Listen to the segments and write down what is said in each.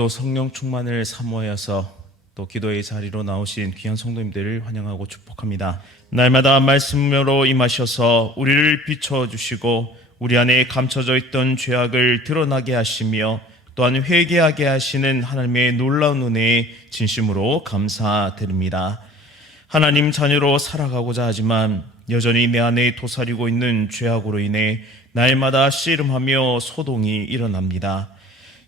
오늘도 성령 충만을 사모하여서 또 기도의 자리로 나오신 귀한 성도님들을 환영하고 축복합니다. 날마다 말씀으로 임하셔서 우리를 비춰주시고 우리 안에 감춰져 있던 죄악을 드러나게 하시며 또한 회개하게 하시는 하나님의 놀라운 은혜에 진심으로 감사드립니다. 하나님 자녀로 살아가고자 하지만 여전히 내 안에 도사리고 있는 죄악으로 인해 날마다 씨름하며 소동이 일어납니다.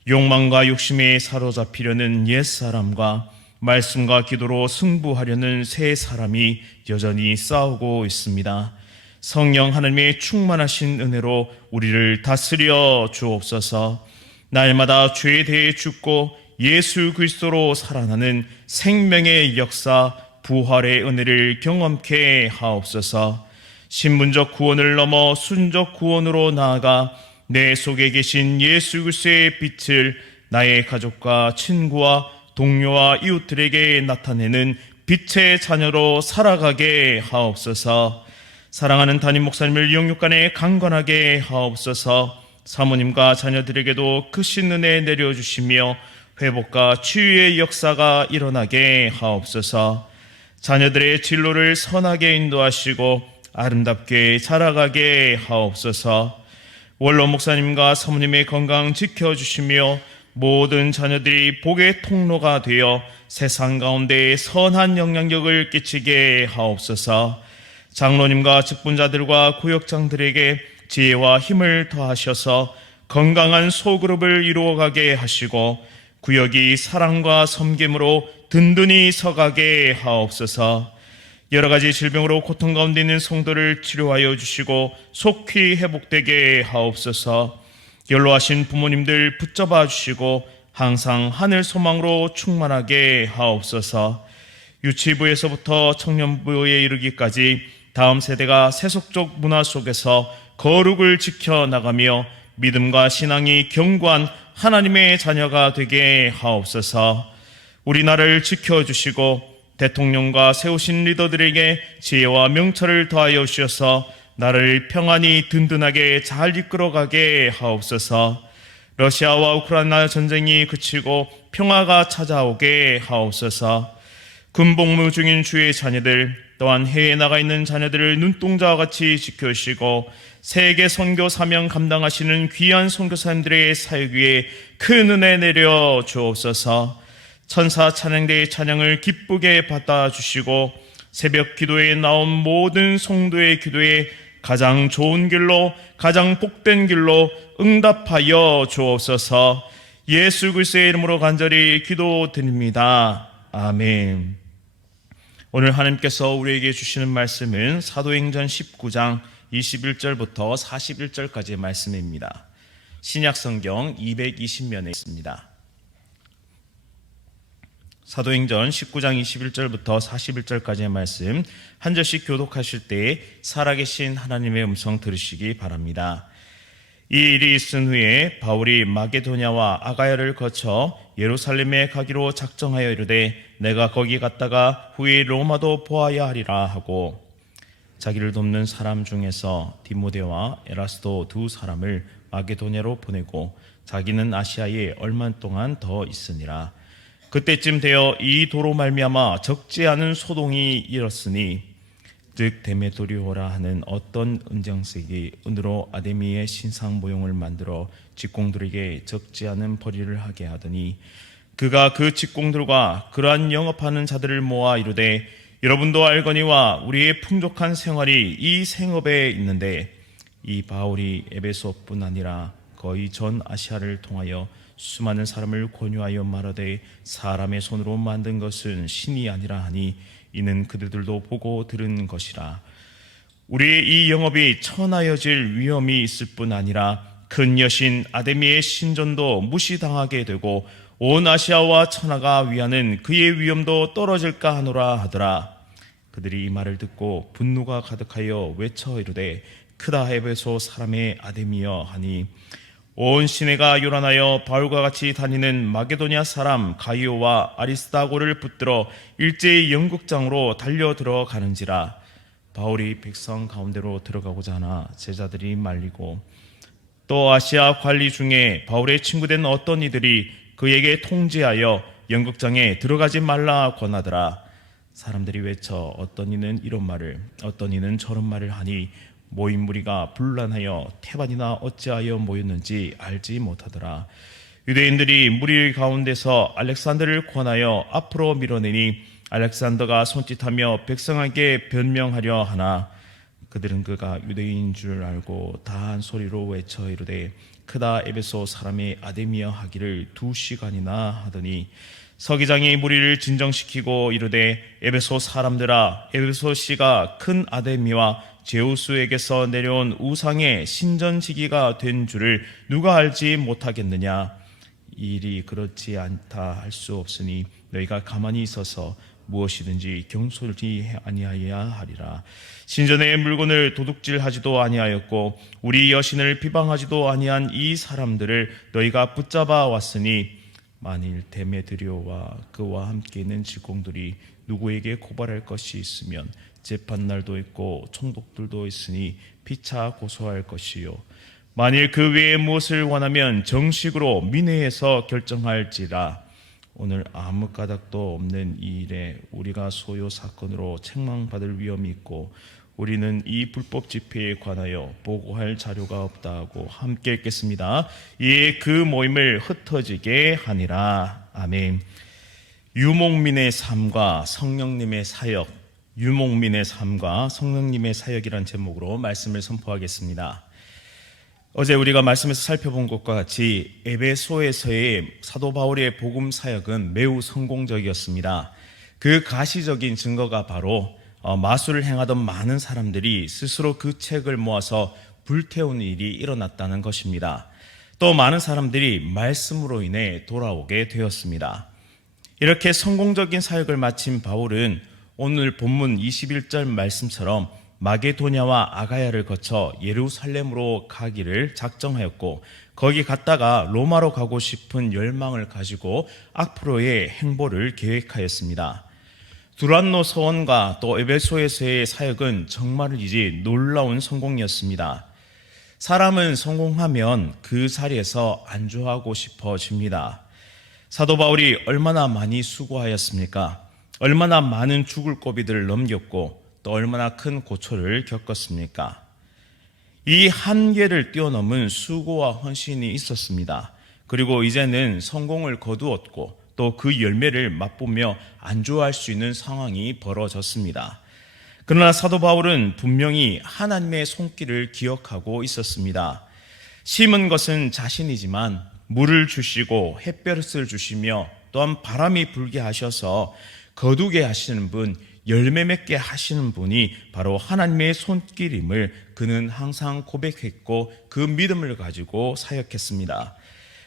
욕망과 욕심에 사로잡히려는 옛사람과 말씀과 기도로 승부하려는 새 사람이 여전히 싸우고 있습니다. 성령 하나님의 충만하신 은혜로 우리를 다스려 주옵소서. 날마다 죄에 대해 죽고 예수 그리스도로 살아나는 생명의 역사, 부활의 은혜를 경험케 하옵소서. 신분적 구원을 넘어 순적 구원으로 나아가 내 속에 계신 예수 그리스도의 빛을 나의 가족과 친구와 동료와 이웃들에게 나타내는 빛의 자녀로 살아가게 하옵소서. 사랑하는 담임 목사님을 영육간에 강건하게 하옵소서. 사모님과 자녀들에게도 크신 은혜 내려주시며 회복과 치유의 역사가 일어나게 하옵소서. 자녀들의 진로를 선하게 인도하시고 아름답게 자라가게 하옵소서. 원로 목사님과 사모님의 건강 지켜주시며 모든 자녀들이 복의 통로가 되어 세상 가운데 선한 영향력을 끼치게 하옵소서. 장로님과 직분자들과 구역장들에게 지혜와 힘을 더하셔서 건강한 소그룹을 이루어가게 하시고 구역이 사랑과 섬김으로 든든히 서가게 하옵소서. 여러 가지 질병으로 고통 가운데 있는 성도를 치료하여 주시고 속히 회복되게 하옵소서. 연로하신 부모님들 붙잡아 주시고 항상 하늘 소망으로 충만하게 하옵소서. 유치부에서부터 청년부에 이르기까지 다음 세대가 세속적 문화 속에서 거룩을 지켜나가며 믿음과 신앙이 견고한 하나님의 자녀가 되게 하옵소서. 우리나라를 지켜주시고 대통령과 세우신 리더들에게 지혜와 명철을 더하여 주셔서 나를 평안히 든든하게 잘 이끌어가게 하옵소서. 러시아와 우크라이나 전쟁이 그치고 평화가 찾아오게 하옵소서. 군복무 중인 주의 자녀들 또한 해외에 나가 있는 자녀들을 눈동자와 같이 지켜주시고 세계 선교 사명 감당하시는 귀한 선교사님들의 사역 위에 큰 은혜 내려 주옵소서. 천사 찬양대의 찬양을 기쁘게 받아주시고 새벽 기도에 나온 모든 성도의 기도에 가장 좋은 길로 가장 복된 길로 응답하여 주옵소서. 예수 그리스도의 이름으로 간절히 기도드립니다. 아멘. 오늘 하나님께서 우리에게 주시는 말씀은 사도행전 19장 21절부터 41절까지의 말씀입니다. 신약성경 220면에 있습니다. 사도행전 19장 21절부터 41절까지의 말씀 한 절씩 교독하실 때 살아계신 하나님의 음성 들으시기 바랍니다. 이 일이 있은 후에 바울이 마게도냐와 아가야를 거쳐 예루살렘에 가기로 작정하여 이르되 내가 거기 갔다가 후에 로마도 보아야 하리라 하고 자기를 돕는 사람 중에서 디모데와 에라스도 두 사람을 마게도냐로 보내고 자기는 아시아에 얼마 동안 더 있으니라. 그때쯤 되어 이 도로 말미암아 적지 않은 소동이 일었으니 즉 데메도리오라 하는 어떤 은장색이 은으로 아데미의 신상 모형을 만들어 직공들에게 적지 않은 벌이를 하게 하더니 그가 그 직공들과 그러한 영업하는 자들을 모아 이르되 여러분도 알거니와 우리의 풍족한 생활이 이 생업에 있는데 이 바울이 에베소뿐 아니라 거의 전 아시아를 통하여 수많은 사람을 권유하여 말하되 사람의 손으로 만든 것은 신이 아니라 하니 이는 그들도 보고 들은 것이라. 우리의 이 영업이 천하여질 위험이 있을 뿐 아니라 큰 여신 아데미의 신전도 무시당하게 되고 온 아시아와 천하가 위하는 그의 위엄도 떨어질까 하노라 하더라. 그들이 이 말을 듣고 분노가 가득하여 외쳐 이르되 크다 에베소 사람의 아데미여 하니 온 시내가 요란하여 바울과 같이 다니는 마게도냐 사람 가이오와 아리스다고를 붙들어 일제히 영국장으로 달려 들어가는지라. 바울이 백성 가운데로 들어가고자 하나 제자들이 말리고 또 아시아 관리 중에 바울의 친구된 어떤 이들이 그에게 통제하여 연극장에 들어가지 말라 권하더라. 사람들이 외쳐 어떤 이는 이런 말을 어떤 이는 저런 말을 하니 모인 무리가 분란하여 태반이나 어찌하여 모였는지 알지 못하더라. 유대인들이 무리 가운데서 알렉산더를 권하여 앞으로 밀어내니 알렉산더가 손짓하며 백성에게 변명하려 하나 그들은 그가 유대인인 줄 알고 다한 소리로 외쳐 이르되 크다 에베소 사람의 아데미아 하기를 2시간이나 하더니 서기장이 무리를 진정시키고 이르되 에베소 사람들아 에베소 씨가 큰 아데미와 제우스에게서 내려온 우상의 신전지기가 된 줄을 누가 알지 못하겠느냐. 이 일이 그렇지 않다 할 수 없으니 너희가 가만히 있어서 무엇이든지 경솔히 아니하여야 하리라. 신전의 물건을 도둑질하지도 아니하였고 우리 여신을 비방하지도 아니한 이 사람들을 너희가 붙잡아 왔으니 만일 데메드리오와 그와 함께 있는 직공들이 누구에게 고발할 것이 있으면 재판날도 있고 총독들도 있으니 피차 고소할 것이요 만일 그 외에 무엇을 원하면 정식으로 민회에서 결정할지라. 오늘 아무 까닭도 없는 이 일에 우리가 소요 사건으로 책망받을 위험이 있고 우리는 이 불법 집회에 관하여 보고할 자료가 없다 하고 함께 읽겠습니다. 이에 그 모임을 흩어지게 하니라. 아멘. 유목민의 삶과 성령님의 사역, 유목민의 삶과 성령님의 사역이란 제목으로 말씀을 선포하겠습니다. 어제 우리가 말씀에서 살펴본 것과 같이 에베소에서의 사도 바울의 복음 사역은 매우 성공적이었습니다. 그 가시적인 증거가 바로 마술을 행하던 많은 사람들이 스스로 그 책을 모아서 불태우는 일이 일어났다는 것입니다. 또 많은 사람들이 말씀으로 인해 돌아오게 되었습니다. 이렇게 성공적인 사역을 마친 바울은 오늘 본문 21절 말씀처럼 마게도냐와 아가야를 거쳐 예루살렘으로 가기를 작정하였고 거기 갔다가 로마로 가고 싶은 열망을 가지고 앞으로의 행보를 계획하였습니다. 두란노 서원과 또 에베소에서의 사역은 정말이지 놀라운 성공이었습니다. 사람은 성공하면 그 자리에서 안주하고 싶어집니다. 사도 바울이 얼마나 많이 수고하였습니까? 얼마나 많은 죽을 고비들을 넘겼고 또 얼마나 큰 고초를 겪었습니까? 이 한계를 뛰어넘은 수고와 헌신이 있었습니다. 그리고 이제는 성공을 거두었고 또 그 열매를 맛보며 안주할 수 있는 상황이 벌어졌습니다. 그러나 사도 바울은 분명히 하나님의 손길을 기억하고 있었습니다. 심은 것은 자신이지만 물을 주시고 햇볕을 주시며 또한 바람이 불게 하셔서 거두게 하시는 분, 열매 맺게 하시는 분이 바로 하나님의 손길임을 그는 항상 고백했고 그 믿음을 가지고 사역했습니다.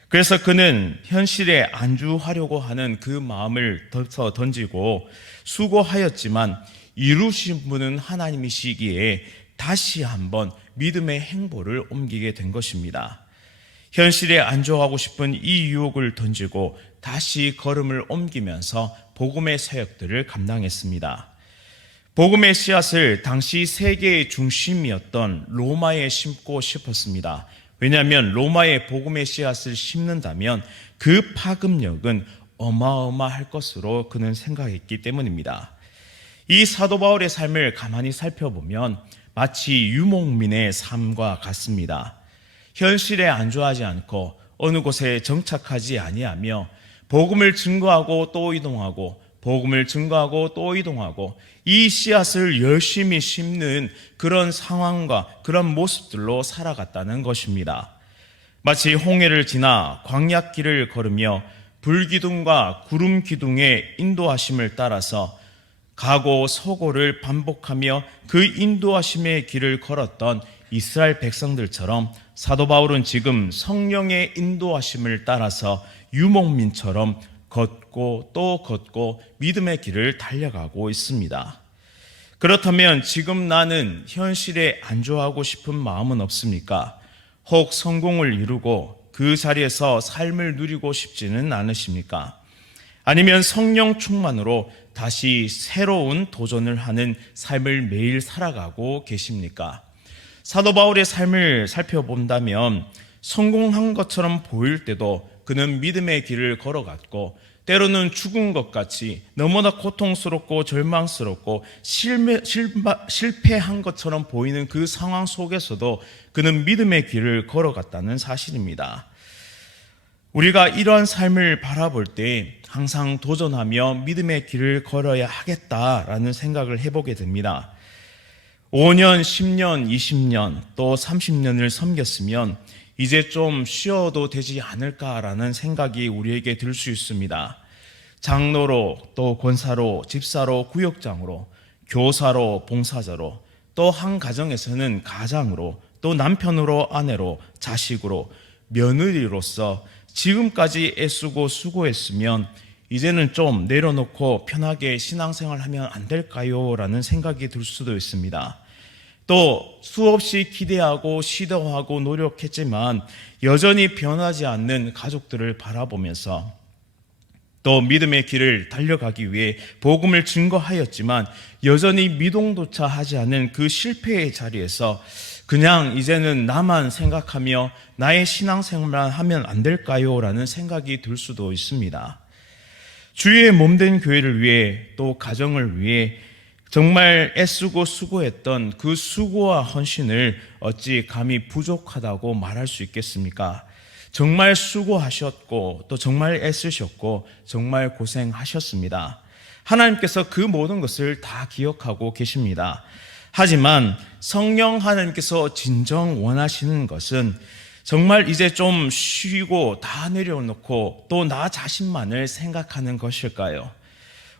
그래서 그는 현실에 안주하려고 하는 그 마음을 던지고 수고하였지만 이루신 분은 하나님이시기에 다시 한번 믿음의 행보를 옮기게 된 것입니다. 현실에 안주하고 싶은 이 유혹을 던지고 다시 걸음을 옮기면서 복음의 사역들을 감당했습니다. 복음의 씨앗을 당시 세계의 중심이었던 로마에 심고 싶었습니다. 왜냐하면 로마의 복음의 씨앗을 심는다면 그 파급력은 어마어마할 것으로 그는 생각했기 때문입니다. 이 사도 바울의 삶을 가만히 살펴보면 마치 유목민의 삶과 같습니다. 현실에 안주하지 않고 어느 곳에 정착하지 아니하며 복음을 증거하고 또 이동하고 복음을 증거하고 또 이동하고 이 씨앗을 열심히 심는 그런 상황과 그런 모습들로 살아갔다는 것입니다. 마치 홍해를 지나 광야길을 걸으며 불기둥과 구름기둥의 인도하심을 따라서 가고 서고를 반복하며 그 인도하심의 길을 걸었던 이스라엘 백성들처럼 사도 바울은 지금 성령의 인도하심을 따라서 유목민처럼 걷고 또 걷고 믿음의 길을 달려가고 있습니다. 그렇다면 지금 나는 현실에 안주하고 싶은 마음은 없습니까? 혹 성공을 이루고 그 자리에서 삶을 누리고 싶지는 않으십니까? 아니면 성령 충만으로 다시 새로운 도전을 하는 삶을 매일 살아가고 계십니까? 사도 바울의 삶을 살펴본다면 성공한 것처럼 보일 때도 그는 믿음의 길을 걸어갔고 때로는 죽은 것 같이 너무나 고통스럽고 절망스럽고 실패한 것처럼 보이는 그 상황 속에서도 그는 믿음의 길을 걸어갔다는 사실입니다. 우리가 이러한 삶을 바라볼 때 항상 도전하며 믿음의 길을 걸어야 하겠다라는 생각을 해보게 됩니다. 5년, 10년, 20년, 또 30년을 섬겼으면 이제 좀 쉬어도 되지 않을까라는 생각이 우리에게 들 수 있습니다. 장로로, 또 권사로, 집사로, 구역장으로, 교사로, 봉사자로, 또 한 가정에서는 가장으로, 또 남편으로, 아내로, 자식으로, 며느리로서 지금까지 애쓰고 수고했으면 이제는 좀 내려놓고 편하게 신앙생활 하면 안 될까요? 라는 생각이 들 수도 있습니다. 또 수없이 기대하고 시도하고 노력했지만 여전히 변하지 않는 가족들을 바라보면서 또 믿음의 길을 달려가기 위해 복음을 증거하였지만 여전히 미동조차 하지 않은 그 실패의 자리에서 그냥 이제는 나만 생각하며 나의 신앙생활만 하면 안 될까요? 라는 생각이 들 수도 있습니다. 주의 몸된 교회를 위해 또 가정을 위해 정말 애쓰고 수고했던 그 수고와 헌신을 어찌 감히 부족하다고 말할 수 있겠습니까? 정말 수고하셨고 또 정말 애쓰셨고 정말 고생하셨습니다. 하나님께서 그 모든 것을 다 기억하고 계십니다. 하지만 성령 하나님께서 진정 원하시는 것은 정말 이제 좀 쉬고 다 내려놓고 또 나 자신만을 생각하는 것일까요?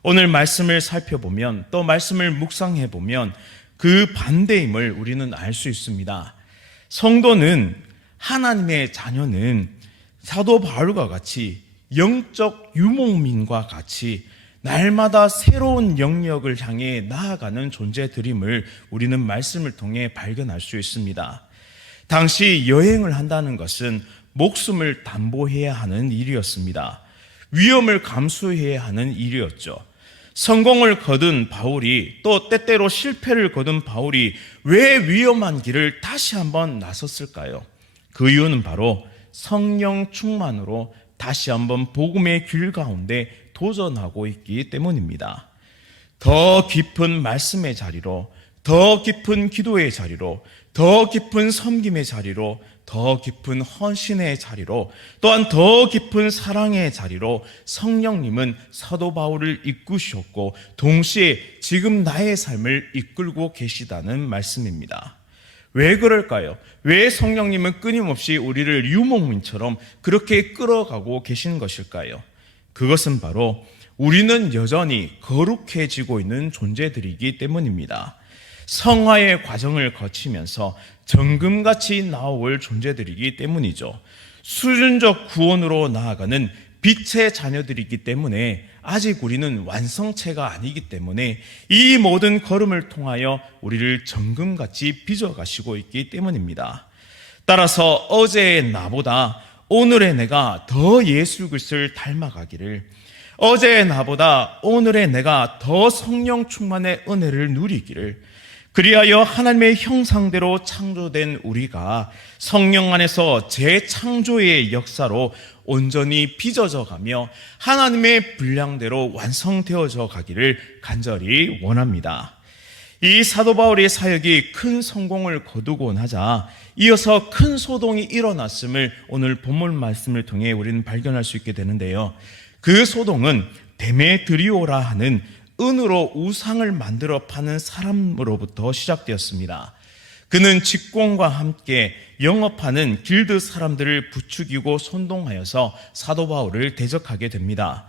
오늘 말씀을 살펴보면 또 말씀을 묵상해보면 그 반대임을 우리는 알 수 있습니다. 성도는 하나님의 자녀는 사도 바울과 같이 영적 유목민과 같이 날마다 새로운 영역을 향해 나아가는 존재들임을 우리는 말씀을 통해 발견할 수 있습니다. 당시 여행을 한다는 것은 목숨을 담보해야 하는 일이었습니다. 위험을 감수해야 하는 일이었죠. 성공을 거둔 바울이 또 때때로 실패를 거둔 바울이 왜 위험한 길을 다시 한번 나섰을까요? 그 이유는 바로 성령 충만으로 다시 한번 복음의 길 가운데 도전하고 있기 때문입니다. 더 깊은 말씀의 자리로, 더 깊은 기도의 자리로, 더 깊은 섬김의 자리로, 더 깊은 헌신의 자리로, 또한 더 깊은 사랑의 자리로 성령님은 사도 바울을 이끄셨고 동시에 지금 나의 삶을 이끌고 계시다는 말씀입니다. 왜 그럴까요? 왜 성령님은 끊임없이 우리를 유목민처럼 그렇게 끌어가고 계신 것일까요? 그것은 바로 우리는 여전히 거룩해지고 있는 존재들이기 때문입니다. 성화의 과정을 거치면서 정금같이 나올 존재들이기 때문이죠. 수준적 구원으로 나아가는 빛의 자녀들이기 때문에 아직 우리는 완성체가 아니기 때문에 이 모든 걸음을 통하여 우리를 정금같이 빚어가시고 있기 때문입니다. 따라서 어제의 나보다 오늘의 내가 더 예수 그리스도를 닮아가기를, 어제의 나보다 오늘의 내가 더 성령 충만의 은혜를 누리기를, 그리하여 하나님의 형상대로 창조된 우리가 성령 안에서 재창조의 역사로 온전히 빚어져 가며 하나님의 분량대로 완성되어져 가기를 간절히 원합니다. 이 사도 바울의 사역이 큰 성공을 거두고 나자 이어서 큰 소동이 일어났음을 오늘 본문 말씀을 통해 우리는 발견할 수 있게 되는데요. 그 소동은 데메드리오라 하는 은으로 우상을 만들어 파는 사람으로부터 시작되었습니다. 그는 직공과 함께 영업하는 길드 사람들을 부추기고 선동하여서 사도 바울을 대적하게 됩니다.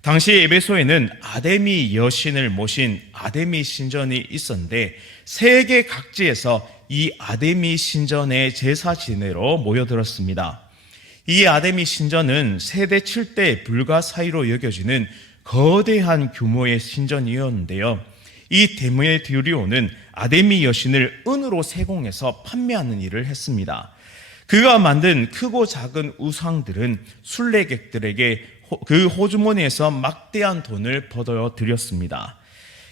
당시 에베소에는 아데미 여신을 모신 아데미 신전이 있었는데 세계 각지에서 이 아데미 신전의 제사 지내러 모여들었습니다. 이 아데미 신전은 세대 7대 불가사의로 여겨지는 거대한 규모의 신전이었는데요. 이 데메드리오는 아데미 여신을 은으로 세공해서 판매하는 일을 했습니다. 그가 만든 크고 작은 우상들은 순례객들에게 그 호주머니에서 막대한 돈을 벌어들였습니다.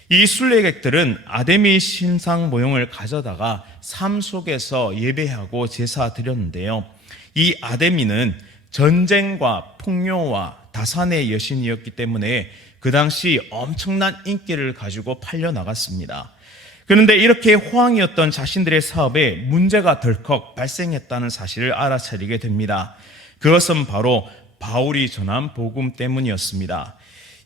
이 순례객들은 아데미 신상 모형을 가져다가 삶 속에서 예배하고 제사 드렸는데요. 이 아데미는 전쟁과 폭로와 다산의 여신이었기 때문에 그 당시 엄청난 인기를 가지고 팔려나갔습니다. 그런데 이렇게 호황이었던 자신들의 사업에 문제가 덜컥 발생했다는 사실을 알아차리게 됩니다. 그것은 바로 바울이 전한 복음 때문이었습니다.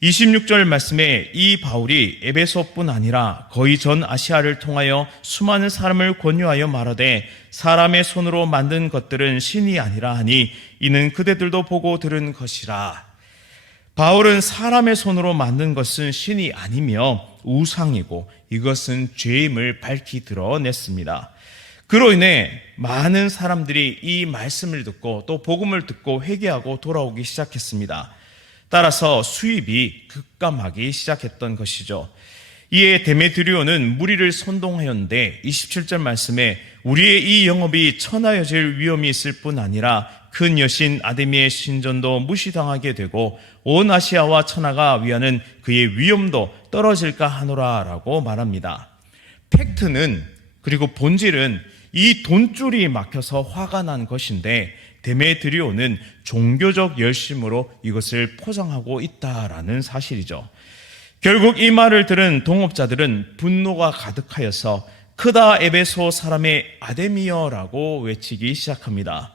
26절 말씀에 이 바울이 에베소뿐 아니라 거의 전 아시아를 통하여 수많은 사람을 권유하여 말하되 사람의 손으로 만든 것들은 신이 아니라 하니 이는 그대들도 보고 들은 것이라. 바울은 사람의 손으로 만든 것은 신이 아니며 우상이고 이것은 죄임을 밝히 드러냈습니다. 그로 인해 많은 사람들이 이 말씀을 듣고 또 복음을 듣고 회개하고 돌아오기 시작했습니다. 따라서 수입이 급감하기 시작했던 것이죠. 이에 데메드리오는 무리를 선동하였는데 27절 말씀에 우리의 이 영업이 천하여질 위험이 있을 뿐 아니라 큰 여신 아데미의 신전도 무시당하게 되고 온 아시아와 천하가 위하는 그의 위엄도 떨어질까 하노라 라고 말합니다. 팩트는, 그리고 본질은 이 돈줄이 막혀서 화가 난 것인데 데메드리오는 종교적 열심으로 이것을 포장하고 있다라는 사실이죠. 결국 이 말을 들은 동업자들은 분노가 가득하여서 크다 에베소 사람의 아데미여라고 외치기 시작합니다.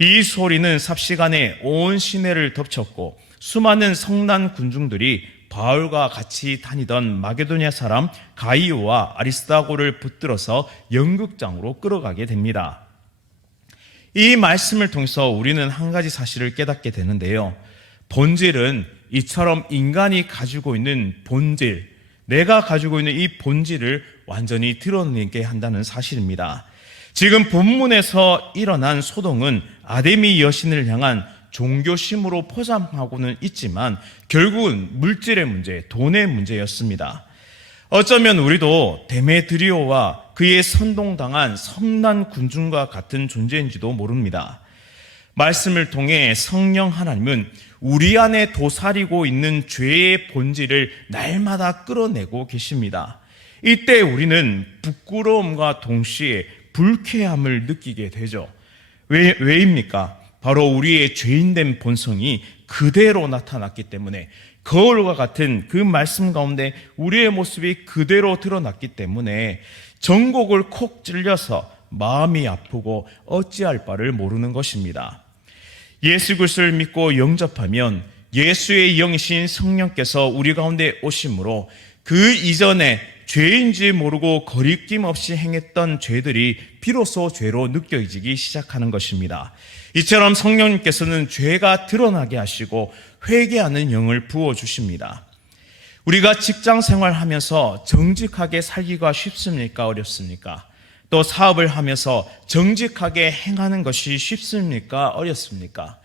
이 소리는 삽시간에 온 시내를 덮쳤고 수많은 성난 군중들이 바울과 같이 다니던 마게도냐 사람 가이오와 아리스다고를 붙들어서 연극장으로 끌어가게 됩니다. 이 말씀을 통해서 우리는 한 가지 사실을 깨닫게 되는데요. 본질은 이처럼 인간이 가지고 있는 본질, 내가 가지고 있는 이 본질을 완전히 드러내게 한다는 사실입니다. 지금 본문에서 일어난 소동은 아데미 여신을 향한 종교심으로 포장하고는 있지만 결국은 물질의 문제, 돈의 문제였습니다. 어쩌면 우리도 데메드리오와 그의 선동당한 섬난 군중과 같은 존재인지도 모릅니다. 말씀을 통해 성령 하나님은 우리 안에 도사리고 있는 죄의 본질을 날마다 끌어내고 계십니다. 이때 우리는 부끄러움과 동시에 불쾌함을 느끼게 되죠. 왜입니까? 바로 우리의 죄인된 본성이 그대로 나타났기 때문에, 거울과 같은 그 말씀 가운데 우리의 모습이 그대로 드러났기 때문에 전곡을 콕 찔려서 마음이 아프고 어찌할 바를 모르는 것입니다. 예수 그리스도를 믿고 영접하면 예수의 영이신 성령께서 우리 가운데 오심으로 그 이전에 죄인지 모르고 거리낌 없이 행했던 죄들이 비로소 죄로 느껴지기 시작하는 것입니다. 이처럼 성령님께서는 죄가 드러나게 하시고 회개하는 영을 부어주십니다. 우리가 직장 생활하면서 정직하게 살기가 쉽습니까? 어렵습니까? 또 사업을 하면서 정직하게 행하는 것이 쉽습니까? 어렵습니까?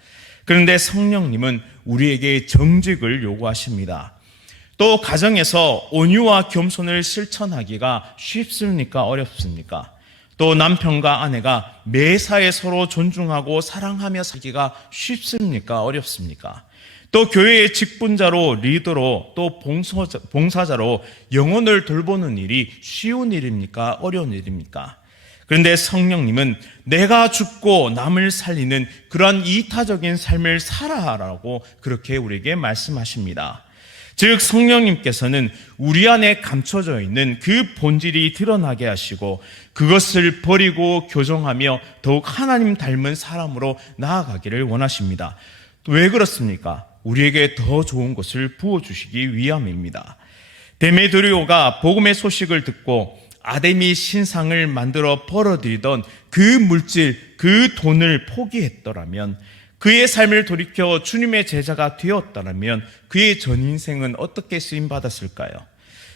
그런데 성령님은 우리에게 정직을 요구하십니다. 또 가정에서 온유와 겸손을 실천하기가 쉽습니까? 어렵습니까? 또 남편과 아내가 매사에 서로 존중하고 사랑하며 살기가 쉽습니까? 어렵습니까? 또 교회의 직분자로, 리더로, 또 봉사자로 영혼을 돌보는 일이 쉬운 일입니까? 어려운 일입니까? 그런데 성령님은 내가 죽고 남을 살리는 그러한 이타적인 삶을 살아라고 그렇게 우리에게 말씀하십니다. 즉 성령님께서는 우리 안에 감춰져 있는 그 본질이 드러나게 하시고 그것을 버리고 교정하며 더욱 하나님 닮은 사람으로 나아가기를 원하십니다. 왜 그렇습니까? 우리에게 더 좋은 것을 부어주시기 위함입니다. 데메드리오가 복음의 소식을 듣고 아데미 신상을 만들어 벌어들이던 그 물질, 그 돈을 포기했더라면, 그의 삶을 돌이켜 주님의 제자가 되었다면 그의 전 인생은 어떻게 쓰임받았을까요?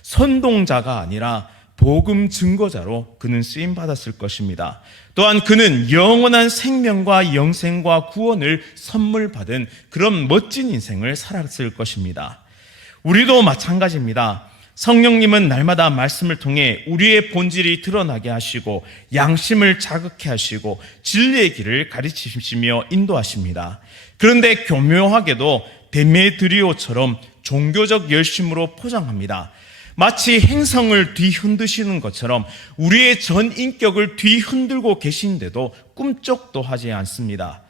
선동자가 아니라 복음 증거자로 그는 쓰임받았을 것입니다. 또한 그는 영원한 생명과 영생과 구원을 선물 받은 그런 멋진 인생을 살았을 것입니다. 우리도 마찬가지입니다. 성령님은 날마다 말씀을 통해 우리의 본질이 드러나게 하시고 양심을 자극해 하시고 진리의 길을 가르치시며 인도하십니다. 그런데 교묘하게도 데메드리오처럼 종교적 열심으로 포장합니다. 마치 행성을 뒤흔드시는 것처럼 우리의 전 인격을 뒤흔들고 계신데도 꿈쩍도 하지 않습니다.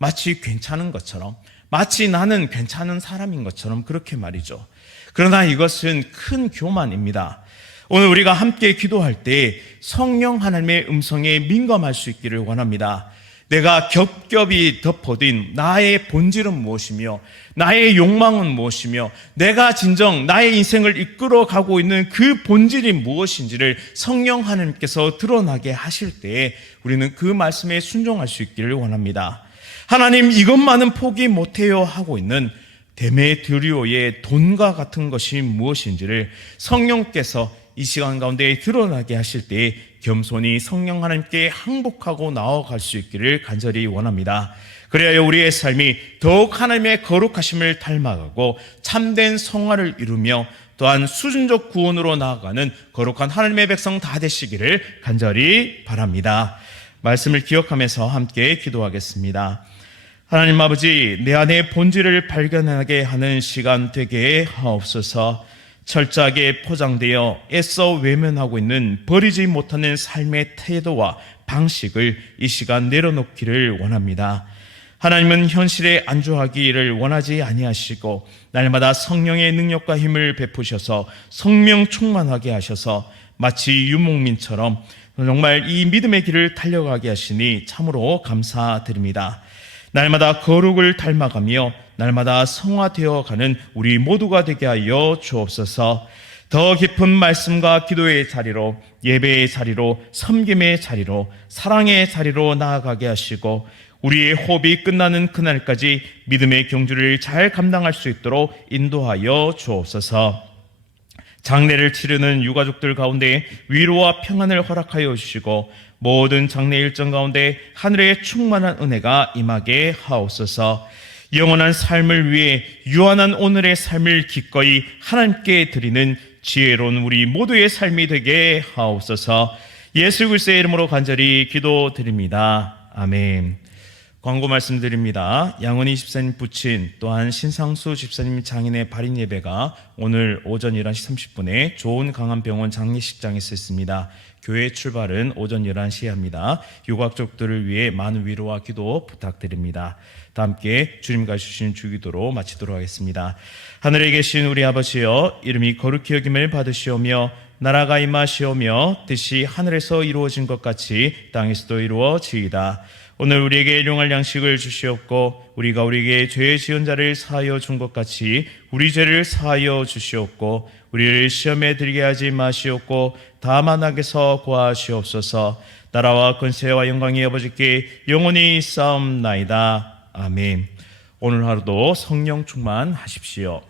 마치 괜찮은 것처럼, 마치 나는 괜찮은 사람인 것처럼 그렇게 말이죠. 그러나 이것은 큰 교만입니다. 오늘 우리가 함께 기도할 때 성령 하나님의 음성에 민감할 수 있기를 원합니다. 내가 겹겹이 덮어둔 나의 본질은 무엇이며 나의 욕망은 무엇이며 내가 진정 나의 인생을 이끌어가고 있는 그 본질이 무엇인지를 성령 하나님께서 드러나게 하실 때 우리는 그 말씀에 순종할 수 있기를 원합니다. 하나님, 이것만은 포기 못해요 하고 있는 데메드리오의 돈과 같은 것이 무엇인지를 성령께서 이 시간 가운데 드러나게 하실 때 겸손히 성령 하나님께 항복하고 나아갈 수 있기를 간절히 원합니다. 그래야 우리의 삶이 더욱 하나님의 거룩하심을 닮아가고 참된 성화를 이루며 또한 수준적 구원으로 나아가는 거룩한 하나님의 백성 다 되시기를 간절히 바랍니다. 말씀을 기억하면서 함께 기도하겠습니다. 하나님 아버지, 내 안의 본질을 발견하게 하는 시간 되게 하옵소서. 철저하게 포장되어 애써 외면하고 있는 버리지 못하는 삶의 태도와 방식을 이 시간 내려놓기를 원합니다. 하나님은 현실에 안주하기를 원하지 아니하시고 날마다 성령의 능력과 힘을 베푸셔서 성령 충만하게 하셔서 마치 유목민처럼 정말 이 믿음의 길을 달려가게 하시니 참으로 감사드립니다. 날마다 거룩을 닮아가며 날마다 성화되어가는 우리 모두가 되게 하여 주옵소서. 더 깊은 말씀과 기도의 자리로, 예배의 자리로, 섬김의 자리로, 사랑의 자리로 나아가게 하시고 우리의 호흡이 끝나는 그날까지 믿음의 경주를 잘 감당할 수 있도록 인도하여 주옵소서. 장례를 치르는 유가족들 가운데 위로와 평안을 허락하여 주시고 모든 장례 일정 가운데 하늘의 충만한 은혜가 임하게 하옵소서. 영원한 삶을 위해 유한한 오늘의 삶을 기꺼이 하나님께 드리는 지혜로운 우리 모두의 삶이 되게 하옵소서. 예수 그리스도의 이름으로 간절히 기도드립니다. 아멘. 광고 말씀드립니다. 양은희 집사님 부친 또한 신상수 집사님 장인의 발인 예배가 오늘 오전 11시 30분에 좋은 강암병원 장례식장에서 있습니다. 교회 출발은 오전 11시에 합니다. 유가족들을 위해 많은 위로와 기도 부탁드립니다. 다 함께 주님과 주신 주기도로 마치도록 하겠습니다. 하늘에 계신 우리 아버지여, 이름이 거룩히 여김을 받으시오며 나라가 임하시오며 뜻이 하늘에서 이루어진 것 같이 땅에서도 이루어지이다. 오늘 우리에게 일용할 양식을 주시옵고 우리가 우리에게 죄 지은 자를 사하여 준 것 같이 우리 죄를 사하여 주시옵고 우리를 시험에 들게 하지 마시옵고 다만 악에서 구하시옵소서. 나라와 권세와 영광이 아버지께 영원히 있사옵나이다. 아멘. 오늘 하루도 성령 충만하십시오.